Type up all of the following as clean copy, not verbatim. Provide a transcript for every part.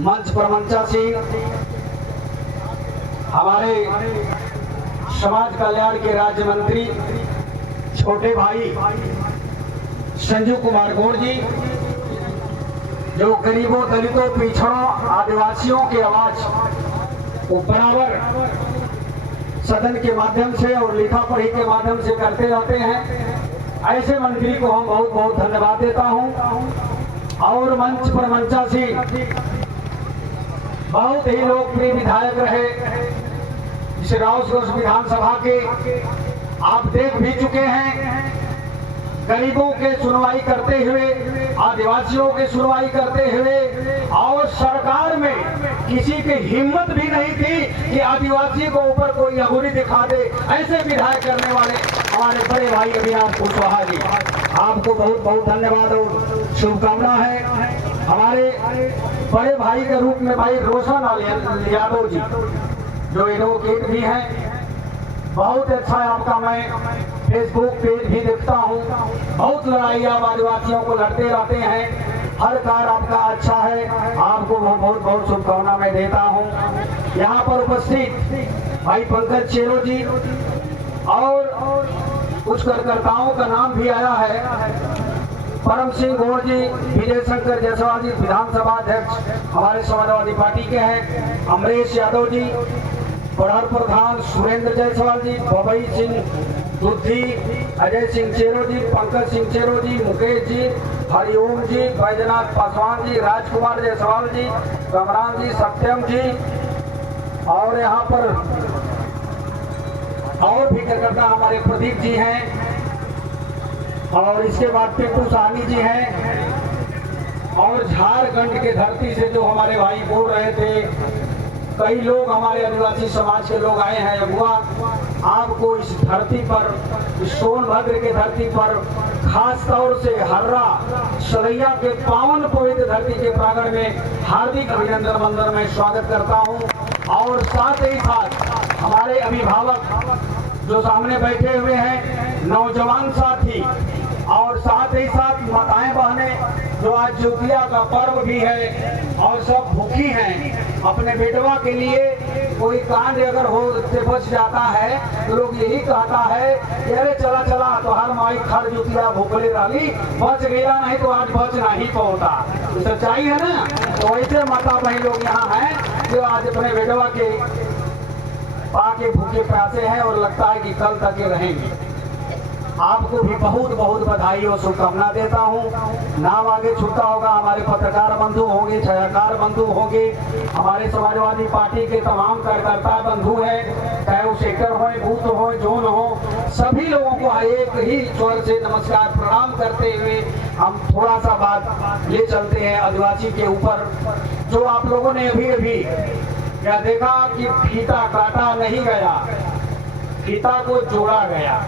मंच पर मंचासीन हमारे समाज कल्याण के राज्य मंत्री छोटे भाई संजू कुमार गौड़ जी, जो गरीबों, दलितों, पिछड़ों, आदिवासियों की आवाज को बराबर सदन के माध्यम से और लिखा पढ़ी के माध्यम से करते रहते हैं। ऐसे मंत्री को हम बहुत बहुत धन्यवाद देता हूं। और मंच पर मंचासीन बहुत ही लोकप्रिय विधायक रहे, जिसे राउसगंज विधानसभा के आप देख भी चुके हैं। गरीबों के सुनवाई करते हुए, आदिवासियों के सुनवाई करते हुए, और सरकार में किसी की हिम्मत भी नहीं थी कि आदिवासी को ऊपर कोई अंगुली दिखा दे। ऐसे विधायक करने वाले हमारे बड़े भाई अविनाश कुशवाहा जी, आपको बहुत बहुत धन्यवाद और शुभकामना है। हमारे बड़े भाई के रूप में भाई रोशन यादव जी, जो एडवोकेट भी हैं, बहुत अच्छा है आपका। मैं फेसबुक पेज भी देखता हूँ, बहुत लड़ाई आप आदिवासियों को लड़ते रहते हैं। हर कार्य आपका अच्छा है, आपको बहुत बहुत शुभकामना मैं देता हूँ। यहाँ पर उपस्थित भाई पंकज चेरो जी और कुछ कार्यकर्ताओं का नाम भी आया है। परम सिंह गौड़ जी, विजय शंकर जायसवाल जी, विधानसभा अध्यक्ष हमारे समाजवादी पार्टी के हैं। अमरेश यादव जी, प्रधान प्रधान सुरेंद्र जायसवाल जी, बबई सिंह दुद्धि, अजय सिंह चेरो जी, पंकज सिंह चेरो जी, मुकेश जी, हरिओम जी, बैजनाथ पासवान जी, राजकुमार जायसवाल जी, कमरान जी, सत्यम जी, और यहाँ पर और भी कार्यकर्ता हमारे प्रदीप जी हैं, और इसके बाद पिंटू साहनी जी हैं। और झारखंड के धरती से जो हमारे भाई बोल रहे थे, कई लोग हमारे आदिवासी समाज के लोग आए हैं। अगुआ, आपको इस धरती पर, इस सोनभद्र के धरती पर, खास तौर से हर्रा सरैया के पावन पवित्र धरती के प्रांगण में हार्दिक अभिनंदन वंदन में स्वागत करता हूं। और साथ ही साथ हमारे अभिभावक जो सामने बैठे हुए हैं, नौजवान साथी, और साथ ही साथ माताएं बहनें जो आज ज्योतिया का पर्व भी है और सब भूखी हैं अपने बेटवा के लिए। कोई कांड अगर हो से बच जाता है तो लोग यही कहता है कि अरे चला चला तो हर माई खर ज्योतिया भूखले रही, बच गया नहीं तो आज बच नहीं पाता। तो सच्चाई है ना। तो ऐसे माता बहन लोग यहाँ हैं जो आज अपने बेटवा के पाके भूखे प्यासे हैं और लगता है कि कल तक ये रहेंगे। आपको भी बहुत बहुत बधाई और शुभकामना देता हूं। नाम आगे छूटा होगा, हमारे पत्रकार बंधु होंगे, छायाकार बंधु होंगे, हमारे समाजवादी पार्टी के तमाम कार्यकर्ता बंधु हैं, चाहे वो सेक्टर हो, बूथ हो, जोन हो, सभी लोगों को एक ही स्वर से नमस्कार प्रणाम करते हुए हम थोड़ा सा बात ले चलते हैं आदिवासी के ऊपर। जो आप लोगों ने अभी अभी क्या देखा कि फीता काटा नहीं गया, फीता को जोड़ा गया।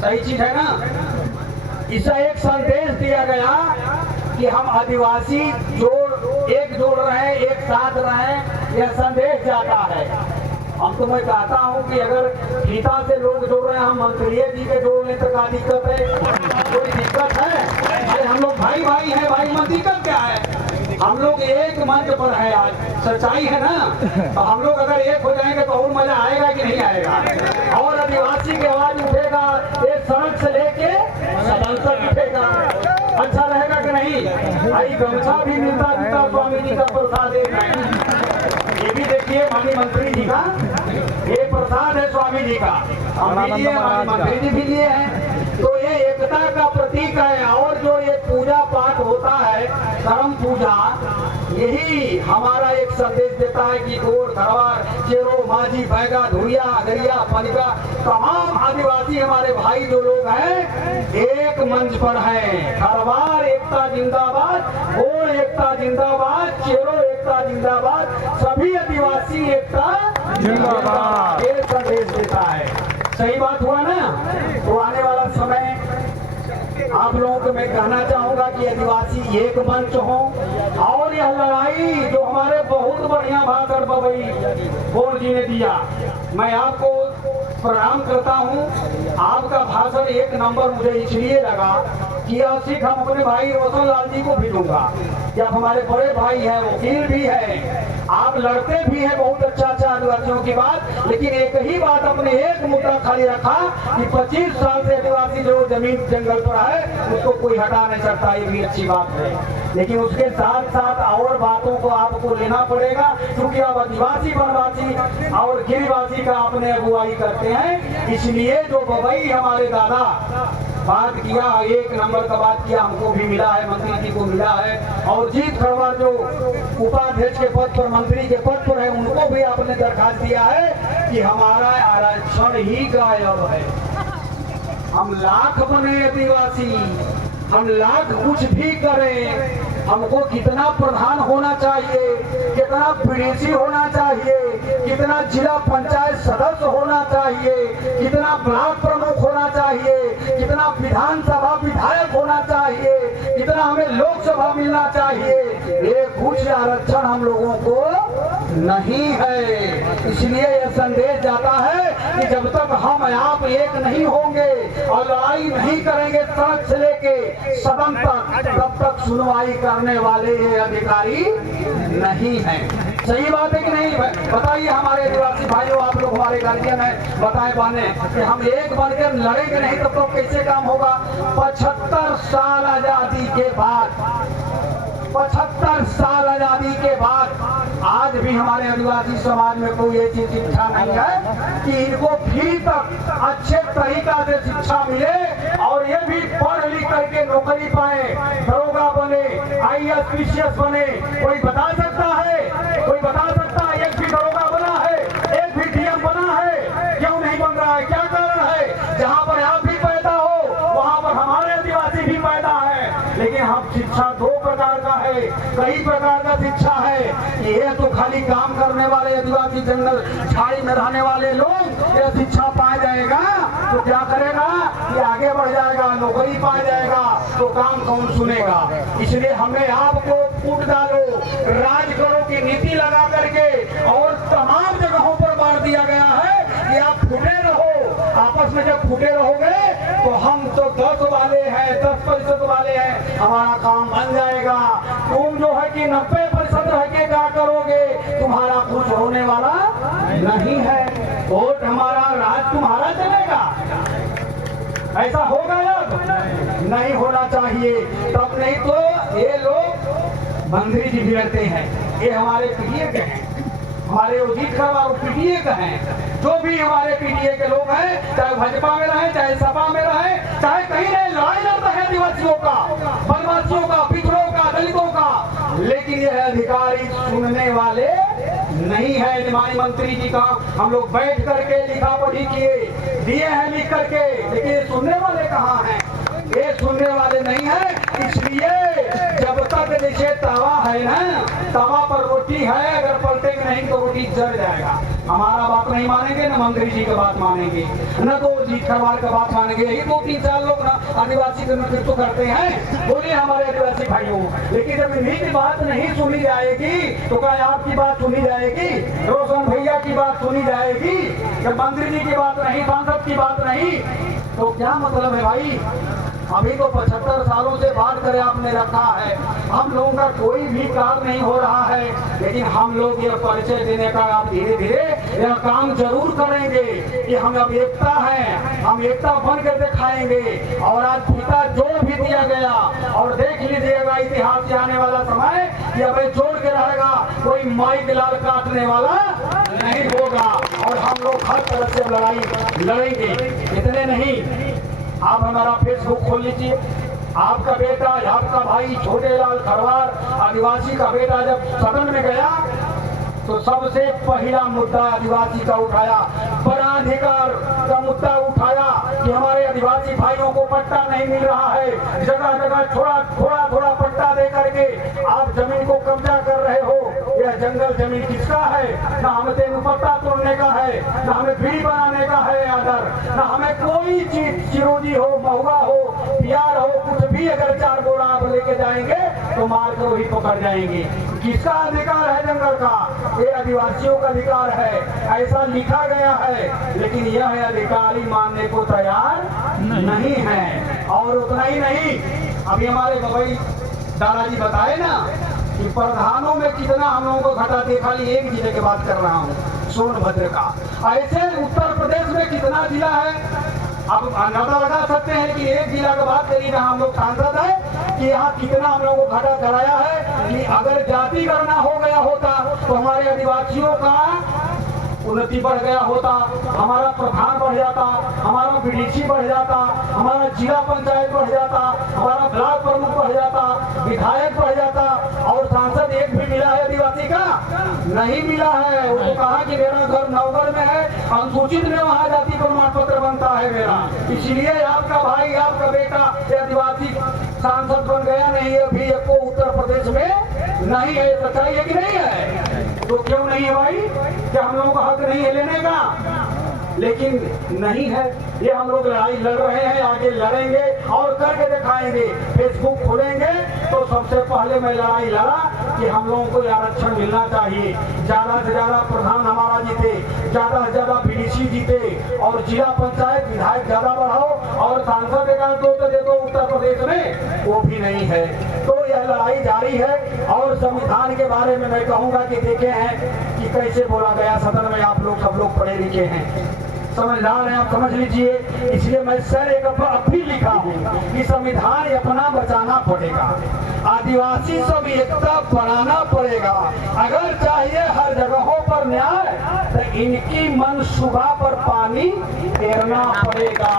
सही चीज है ना। इससे एक संदेश दिया गया कि हम आदिवासी एकजुट रहे, एक साथ रहे, यह संदेश जाता है। हम तो मैं कहता हूं कि अगर फीता से लोग जोड़ रहे हैं, हम मंत्री जी के जोड़ने तक का दिक्कत है? कोई दिक्कत है? अरे हम लोग भाई भाई हैं भाई, में दिक्कत क्या है? हम लोग एक मंच पर है आज, सच्चाई है ना। तो हम लोग अगर एक हो जाएंगे तो और मजा आएगा कि नहीं आएगा? और आदिवासी की आवाज उठेगा, एक सड़क से लेके सदन तक उठेगा, अच्छा रहेगा कि नहीं? भाई गमछा भी मिलता जुलता स्वामी जी का प्रसाद ये भी देखिए, माननीय मंत्री जी का ये प्रसाद है स्वामी जी का, हम भी लिए, हमारे मंत्री जी भी लिए हैं। तो ये एकता का प्रतीक है। और जो ये पूजा पाठ होता है, कर्म पूजा, यही हमारा एक संदेश देता है कि गोर, खरवार, चेरो, माझी, बैगा, धुरिया, अगरिया, पनिका, तमाम आदिवासी हमारे भाई जो लोग हैं एक मंच पर हैं। खरवार एकता जिंदाबाद, गोर एकता जिंदाबाद, चेरो एकता जिंदाबाद, सभी आदिवासी एकता जिंदाबाद, ये संदेश देता है। सही बात हुआ ना। तो आने वाला समय आप लोगों को मैं कहना चाहूंगा कि आदिवासी एक मंच हो। और यह लड़ाई जो हमारे बहुत बढ़िया भाषण बबई गौड़ जी ने दिया, मैं आपको प्रणाम करता हूं। आपका भाषण एक नंबर मुझे इसलिए लगा कि यह सीख हम अपने भाई रोशन लाल जी को भी दूंगा। कि आप हमारे बड़े भाई हैं, वकील भी हैं, आप लड़ते भी हैं बहुत अच्छा आदिवासियों की बात, लेकिन एक ही बात अपने एक मुद्दा खाली रखा कि 25 साल से आदिवासी जो जमीन जंगल पर है उसको कोई हटा नहीं सकता। ये भी अच्छी बात है, लेकिन उसके साथ साथ और बातों को आपको लेना पड़ेगा, क्योंकि आप आदिवासी वनवासी और गिरिवासी का अपने अगुवाई करते हैं। इसलिए जो बबई हमारे दादा बात किया, एक नंबर का बात किया, हमको भी मिला है, मंत्री जी को मिला है, और जीत खड़वार जो उपाध्यक्ष के पद पर, मंत्री के पद पर है, उनको भी आपने दरखास्त दिया है कि हमारा आरक्षण ही गायब है। हम लाख बने आदिवासी, हम लाख कुछ भी करें, हमको कितना प्रधान होना चाहिए, कितना पीडीसी होना चाहिए, कितना जिला पंचायत सदस्य होना चाहिए, कितना ब्लॉक प्रमुख होना चाहिए, कितना विधानसभा विधायक होना चाहिए, कितना हमें लोकसभा मिलना चाहिए, ये कुछ आरक्षण हम लोगों को नहीं है। इसलिए यह संदेश जाता है कि जब तक हम आप एक नहीं होंगे और लड़ाई नहीं करेंगे सड़क से लेके सदन तक, तब तक सुनवाई करने वाले ये अधिकारी नहीं हैं। सही बात है कि नहीं? बताइए हमारे आदिवासी भाइयों, आप लोग हमारे गार्जियन हैं, बताए बाने कि हम एक बनकर लड़ेंगे नहीं तब तो कैसे काम होगा? 75 साल आजादी के बाद, 75 साल आजादी के बाद आज भी हमारे आदिवासी समाज में कोई ऐसी शिक्षा नहीं है कि इनको भी तक अच्छे तरीका से शिक्षा मिले और ये भी पढ़ लिख करके नौकरी पाए, दरोगा बने, IAS PCS बने। कोई बता सकता है? कोई बता सकता है एक भी दरोगा बना है, एक भी DM बना है? क्यों नहीं बन रहा है? क्या कारण है? जहाँ पर आप भी पैदा हो वहाँ पर हमारे आदिवासी भी पैदा है, लेकिन हम शिक्षा दो प्रकार का है, कई प्रकार का शिक्षा है। ये तो खाली काम करने वाले आदिवासी जंगल झाड़ी में रहने वाले लोग ये शिक्षा पा जाएगा तो क्या करेगा? ये आगे बढ़ जाएगा, नौकरी पा जाएगा, तो काम कौन सुनेगा? इसलिए हमें आपको फूट डालो, राज करो की नीति लगा करके और तमाम जगहों पर बांट दिया गया है कि आप फूटे रहो। आपस में जब फूटे रहोगे तो हम तो 10 वाले हैं, 10% वाले हैं, हमारा काम बन जाएगा। तुम जो है कि 90% रह के क्या करोगे? तुम्हारा कुछ होने वाला नहीं है। वोट हमारा, राज तुम्हारा चलेगा, ऐसा होगा? अब नहीं होना चाहिए, तब नहीं तो ये लोग मंत्री जी बिगड़ते हैं। ये हमारे पीडीए के हैं, हमारे अजीत खड़वार पीडीए का हैं, जो भी हमारे पीडीए के लोग हैं, चाहे भाजपा में रहे, चाहे सपा में रहे, चाहे कहीं रहे, लड़ाई लड़ता है आदिवासियों का, वनवासियों का, पिछड़ों का, दलितों का, लेकिन यह अधिकारी सुनने वाले नहीं है। निमानी मंत्री जी का हम लोग बैठ करके लिखा पढ़ी किए, दिए हैं लिख करके, लेकिन ये सुनने वाले कहाँ हैं? ये सुनने वाले नहीं है। इसलिए जब तक जैसे तवा है ना, तवा पर रोटी है, अगर पलटेंगे नहीं तो रोटी जल जाएगा। हमारा बात नहीं मानेंगे, न मंत्री जी की बात मानेंगे, न तो जीत खड़वार का बात मानेंगे। यही 2-3-4 लोग ना आदिवासी का नेतृत्व करते हैं, बोलिए हमारे आदिवासी भाइयों। लेकिन जब इन्हीं की बात नहीं सुनी जाएगी तो क्या आपकी बात सुनी जाएगी? रोशन भैया की बात सुनी जाएगी? जब मंत्री जी की बात नहीं, सांसद की बात नहीं, तो क्या मतलब है भाई? अभी तो 75 सालों से बात करे आपने रखा है, हम लोगों का कोई भी कार्य नहीं हो रहा है, लेकिन हम लोग ये परिचय देने का आप धीरे धीरे यह काम जरूर करेंगे कि हम अब एकता है, हम एकता बन कर दिखाएंगे। और आज पिता जोड़ भी दिया गया, और देख लीजिएगा इतिहास से आने वाला समय कि अब जोड़ के रहेगा, कोई माई लाल काटने वाला नहीं होगा, और हम लोग हर तरह से लड़ाई लड़ेंगे। इतने नहीं, आप हमारा फेसबुक खोल लीजिए, आपका बेटा, आपका भाई छोटेलाल खड़वार आदिवासी का बेटा जब सदन में गया तो सबसे पहला मुद्दा आदिवासी का उठाया, वनाधिकार का मुद्दा उठाया कि हमारे आदिवासी भाइयों को पट्टा नहीं मिल रहा है, जगह जगह थोड़ा पट्टा दे करके आप जमीन को कब्जा कर रहे हो। यह जंगल जमीन किसका है? ना हमें तेंदुपत्ता तोड़ने का है, ना हमें बीड़ी बनाने का है आदर, ना हमें कोई चीज, चिरोजी हो, महुआ हो, प्यार हो, कुछ भी अगर 4 बोरा आप लेके जाएंगे तो मार कर वही पकड़ जाएंगे। किसका अधिकार है जंगल का? ये आदिवासियों का अधिकार है, ऐसा लिखा गया है, लेकिन यह अधिकारी मानने को तैयार नहीं है। और उतना ही नहीं, अभी हमारे बबई दादाजी बताए ना कि प्रधानों में कितना हम लोगों को घटा दिया। खाली एक जिले की बात कर रहा हूँ, सोनभद्र का। ऐसे उत्तर प्रदेश में कितना जिला है, अब अंदाजा लगा सकते हैं कि एक जिला की बात करी जहाँ हम लोग सांसद है कि यहाँ कितना हम लोगों को घटा कराया है। कि अगर जाति गणना हो गया होता तो हमारे आदिवासियों का उन्नति बढ़ गया होता, हमारा प्रधान बढ़ जाता, हमारा बीडीसी बढ़ जाता, हमारा जिला पंचायत बढ़ जाता, हमारा ब्लॉक प्रमुख बढ़ जाता, विधायक बढ़ जाता। और सांसद एक भी मिला है आदिवासी का? नहीं मिला है। उसको कहा कि मेरा घर नवगढ़ में है, अनुसूचित में वहाँ जाति प्रमाण पत्र बनता है मेरा, इसलिए आपका भाई आपका बेटा आदिवासी सांसद बन गया नहीं है। अभी को उत्तर प्रदेश में नहीं है। सच्चाई है कि नहीं है? तो क्यों नहीं है भाई? क्या हम लोगों का हक नहीं है लेने का? लेकिन नहीं है। ये हम लोग लड़ाई लड़ रहे हैं, आगे लड़ेंगे और करके दिखाएंगे। फेसबुक खोलेंगे तो सबसे पहले मैं लड़ाई लड़ा कि हम लोगों को आरक्षण मिलना चाहिए। ज्यादा से ज्यादा प्रधान हमारा जीते, ज्यादा से ज्यादा बीडीसी जीते और जिला पंचायत विधायक ज्यादा बढ़ाओ और सांसद तो देखो उत्तर प्रदेश में वो भी नहीं है। तो यह लड़ाई जारी है। और संविधान के बारे में मैं कहूँगा कि देखे हैं कि कैसे बोला गया सदन में। आप लोग सब लोग पढ़े लिखे हैं, समझदार हैं, आप समझ लीजिए। इसलिए मैं सर एक भी लिखा हूँ कि संविधान अपना बचाना पड़ेगा, आदिवासी सब एकता बढ़ाना पड़ेगा। अगर चाहिए हर जगहों पर न्याय तो इनकी मनसूबा पर पानी फेरना पड़ेगा।